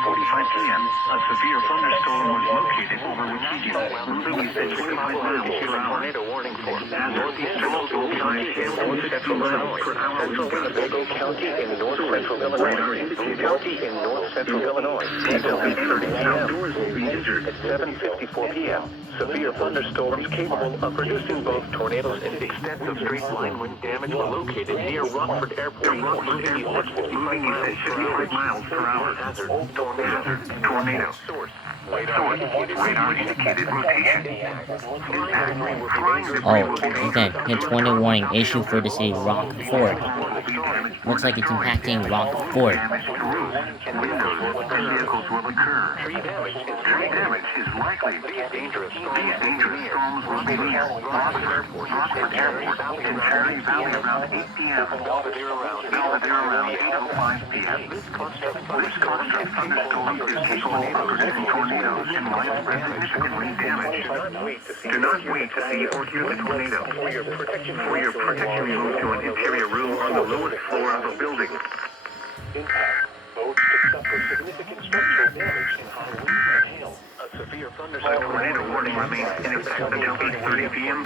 7:45 p.m., a severe thunderstorm was located over Waukegan, moving at 25 miles per hour. As northeastern Ogle County in north central Illinois, central Winnebago County in north central Illinois, Boone County in north central Illinois. Seasonal 30 outdoors will be injured at 7:54 p.m. Severe thunderstorms capable of producing both tornadoes and extensive straight line wind damage were located near Rockford Airport, moving at 55 miles per hour. Hazard, tornado. Source, radar indicated rotation. Okay. Hit 20 warning issued for the city Rockford. Looks like it's impacting Rockford. Vehicles will occur. Tree damage is likely. These dangerous storms will be near Rockford Airport and Cherry Valley around 8 p.m. Belvedere around 8:05 p.m. This construct thunderstorm is capable of producing tornadoes and widespread significant wind damage. Do not wait to see or hear the tornado. For your protection, move to an interior room on the lowest floor of a building. Impact. Boats could suffer significant structural damage in high winds and hail. A severe thunderstorm tornado warning remains in effect until 8:30 p.m.